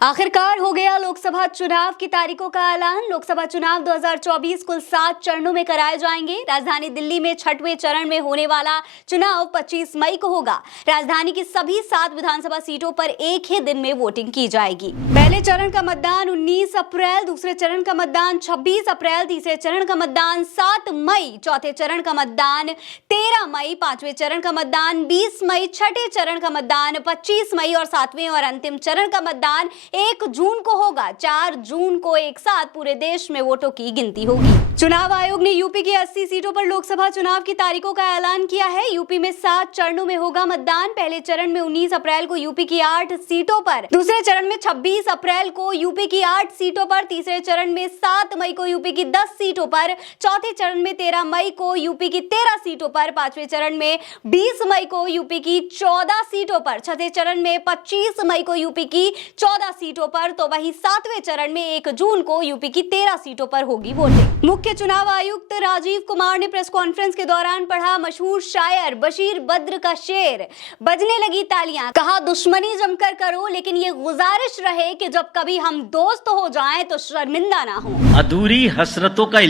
आखिरकार हो गया लोकसभा चुनाव की तारीखों का ऐलान। लोकसभा चुनाव 2024 कुल 7 चरणों में कराए जाएंगे। राजधानी दिल्ली में 6वें चरण में होने वाला चुनाव 25 मई को होगा। राजधानी की सभी 7 विधानसभा सीटों पर एक ही दिन में वोटिंग की जाएगी। पहले चरण का मतदान 19 अप्रैल, दूसरे चरण का मतदान 26 अप्रैल, तीसरे चरण का मतदान 7 मई, चौथे चरण का मतदान 13 मई, पांचवें चरण का मतदान 20 मई, छठे चरण का मतदान 25 मई और सातवें और अंतिम चरण का मतदान 1 जून को होगा। 4 जून को एक साथ पूरे देश में वोटों की गिनती होगी। चुनाव आयोग ने यूपी की 80 सीटों पर लोकसभा चुनाव की तारीखों का ऐलान किया है। यूपी में 7 चरणों में होगा मतदान। पहले चरण में 19 अप्रैल को यूपी की 8 सीटों पर, दूसरे चरण में 26 अप्रैल को यूपी की 8 सीटों पर, तीसरे चरण में 7 मई को यूपी की 10 सीटों पर, चौथे चरण में 13 मई को यूपी की 13 सीटों पर, पांचवें चरण में 20 मई को यूपी की 14 सीटों पर, छठे चरण में 25 मई को यूपी की 14 सीटों पर, तो वहीं सातवें चरण में 1 जून को यूपी की 13 सीटों पर होगी वोटिंग। मुख्य चुनाव आयुक्त राजीव कुमार ने प्रेस कॉन्फ्रेंस के दौरान पढ़ा मशहूर शायर बशीर बद्र का शेर, बजने लगी तालियां, कहा दुश्मनी जमकर करो लेकिन ये गुजारिश रहे कि जब कभी हम दोस्त हो जाएं तो शर्मिंदा ना हो। अधूरी हसरतों का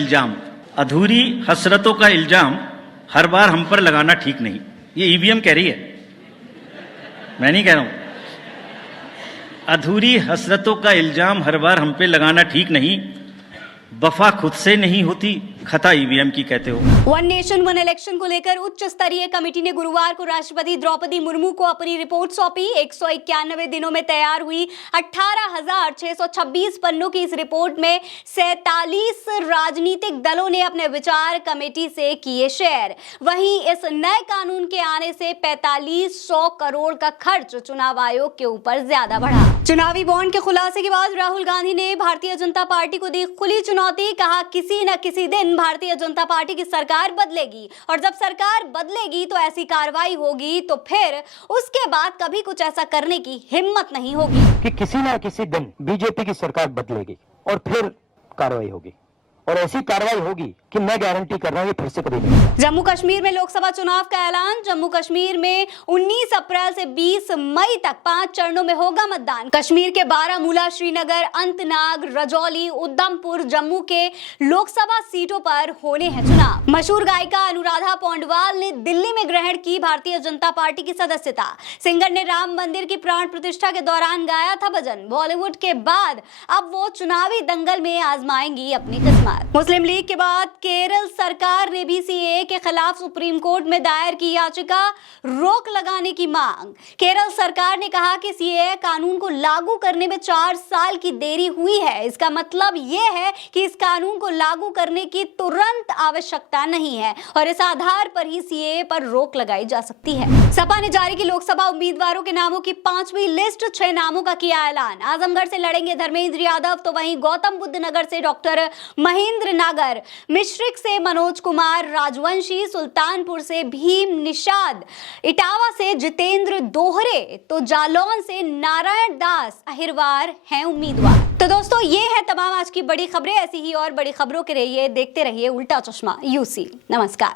इल्जाम हर बार हम पर लगाना ठीक नहीं। ये ईवीएम कह रही है, मैं नहीं कह रहा हूं। अधूरी हसरतों का इल्जाम हर बार हम पे लगाना ठीक नहीं। वफा खुद से नहीं होती, खता ईवीएम की कहते हो। वन नेशन वन इलेक्शन को लेकर उच्च स्तरीय कमेटी ने गुरुवार को राष्ट्रपति द्रौपदी मुर्मू को अपनी रिपोर्ट सौंपी। 191 दिनों में तैयार हुई 18,626 पन्नों की इस रिपोर्ट में 47 राजनीतिक दलों ने अपने विचार कमेटी से किए शेयर। वहीं इस नए कानून के आने से 4500 करोड़ का खर्च चुनाव आयोग के ऊपर ज्यादा बढ़ा। चुनावी बॉन्ड के खुलासे के बाद राहुल गांधी ने भारतीय जनता पार्टी को दी खुली चुनौती, कहा किसी न किसी दिन भारतीय जनता पार्टी की सरकार बदलेगी और जब सरकार बदलेगी तो ऐसी कार्रवाई होगी तो फिर उसके बाद कभी कुछ ऐसा करने की हिम्मत नहीं होगी कि किसी न किसी दिन बीजेपी की सरकार बदलेगी और फिर कार्रवाई होगी, और ऐसी कार्रवाई होगी कि मैं गारंटी कर रहा हूं ये फिर से कभी नहीं होगा। जम्मू कश्मीर में लोकसभा चुनाव का ऐलान। जम्मू कश्मीर में 19 अप्रैल से 20 मई तक 5 चरणों में होगा मतदान। कश्मीर के बारामूला, श्रीनगर, अनंतनाग, रजौली, उधमपुर, जम्मू के लोकसभा सीटों पर होने हैं चुनाव। मशहूर गायिका अनुराधा पौंडवाल ने दिल्ली में ग्रहण की भारतीय जनता पार्टी की सदस्यता। सिंगर ने राम मंदिर की प्राण प्रतिष्ठा के दौरान गाया था भजन। बॉलीवुड के बाद अब वो चुनावी दंगल में आजमाएंगी अपनी किस्मत। मुस्लिम लीग के बाद केरल सरकार ने भी सीएए के खिलाफ सुप्रीम कोर्ट में दायर की याचिका, रोक लगाने की मांग। केरल सरकार ने कहा कि सीएए कानून को लागू करने में 4 साल की देरी हुई है। इसका मतलब ये है कि इस कानून को लागू करने की तुरंत आवश्यकता नहीं है और इस आधार पर ही सीएए पर रोक लगाई जा सकती है। सपा ने जारी की लोकसभा उम्मीदवारों के नामों की 5वीं लिस्ट, 6 नामों का किया ऐलान। आजमगढ़ से लड़ेंगे धर्मेंद्र यादव, तो वहीं गौतम बुद्ध नगर से डॉक्टर महेंद्र नागर, मिश्रिक से मनोज कुमार राजवंशी, सुल्तानपुर से भीम निषाद, इटावा से जितेंद्र दोहरे, तो जालौन से नारायण दास अहिरवार हैं उम्मीदवार। तो दोस्तों, ये है तमाम आज की बड़ी खबरें। ऐसी ही और बड़ी खबरों के लिए देखते रहिए उल्टा चश्मा यूसी। नमस्कार।